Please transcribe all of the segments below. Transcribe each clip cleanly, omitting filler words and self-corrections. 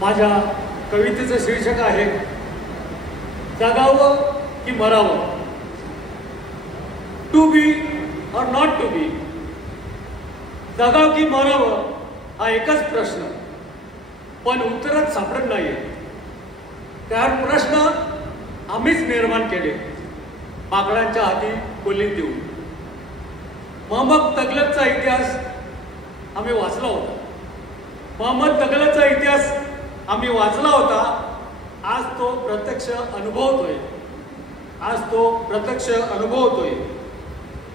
माझ्या कवितेचं शीर्षक आहे जगावं की मरावं. टू बी और नॉट टू बी. जगावं की मरावं हा एकच प्रश्न, पण उत्तरच सापडत नाही. त्या प्रश्न आम्हीच निर्माण केले माकडांच्या हाती कोलीत देऊन. मोहम्मद तगलतचा इतिहास आम्ही वाचला होता. मोहम्मद तगलतचा इतिहास आम्ही वाचला होता. आज तो प्रत्यक्ष अनुभवतोय.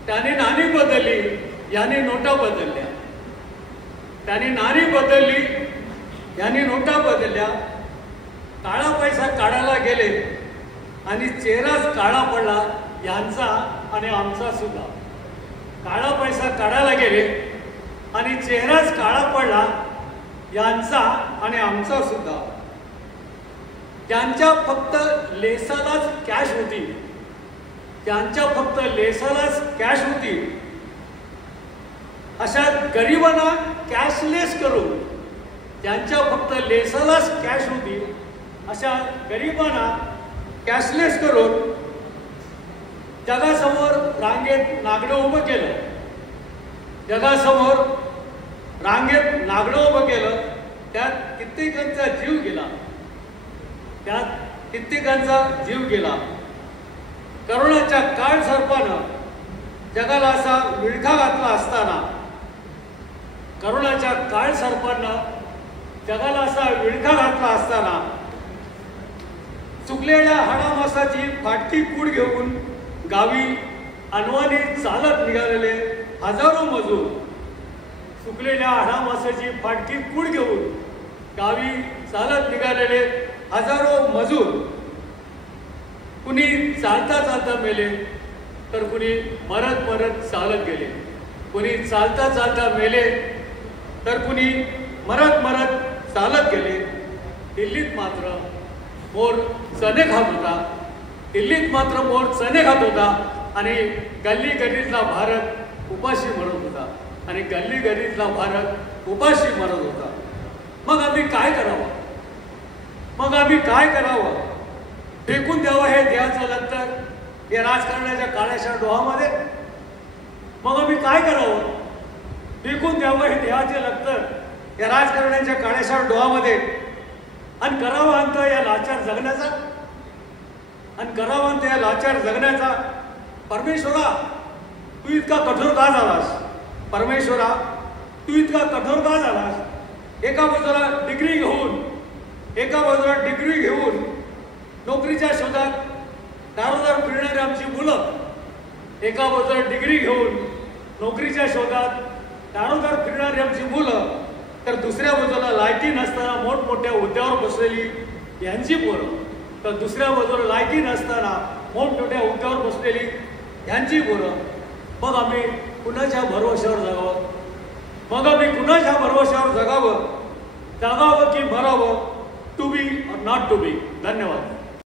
त्याने नाणी बदलली, याने नोटा बदलल्या. त्याने नाणी बदलली, याने नोटा बदलल्या. काळा पैसा काढायला गेले आणि चेहराच काळा पडला यांचा आणि आमचा सुद्धा. काळा पैसा काढायला गेले आणि चेहराच काळा पडला यांचा आणि आमचा सुद्धा. त्यांच्या फक्त लेसालाच कॅश होती. अशा गरिबांना कॅशलेस करून, त्यांच्या फक्त लेसालाच कॅश होती अशा गरिबांना कॅशलेस करून जगासमोर रांगेत नागडं उभं केलं. त्यात कित्येकांचा जीव गेला. करोनाच्या काळ सर्पानं जगाला असा विळखा घातला असताना चुकलेल्या हाडामासाची फाटकी कूड घेऊन गावी अनवाणी चालत निघालेले हजारो मजूर कुणी चालता मेले, तर कुणी मरत चालत गेले. दिल्लीत मात्र मोर चणे खात होता आणि गल्ली गल्लीतला भारत उपाशी मरत होता. मग आम्ही काय करावं? फेकून द्यावं हे देहाचं लक्तर या राजकारणाच्या काळ्याशा डोहामध्ये? मग आम्ही काय करावं? फेकून द्यावं हे देहाचे लक्तर या राजकारणाच्या काळ्याशा डोहामध्ये आणि करावं अंत या लाचार जगण्याचा. परमेश्वरा, तू इतका कठोर का झालास? एका बाजूला डिग्री घेऊन नोकरीच्या शोधात दारोदार फिरणारी आमची मुलं, तर दुसऱ्या बाजूला लायकी नसताना मोठमोठ्या हुद्द्यावर बसलेली यांची पोरं, मग आम्ही कुणाच्या भरवशावर जगावं? जगावं की मरावं? टू बी और नॉट टू बी. धन्यवाद.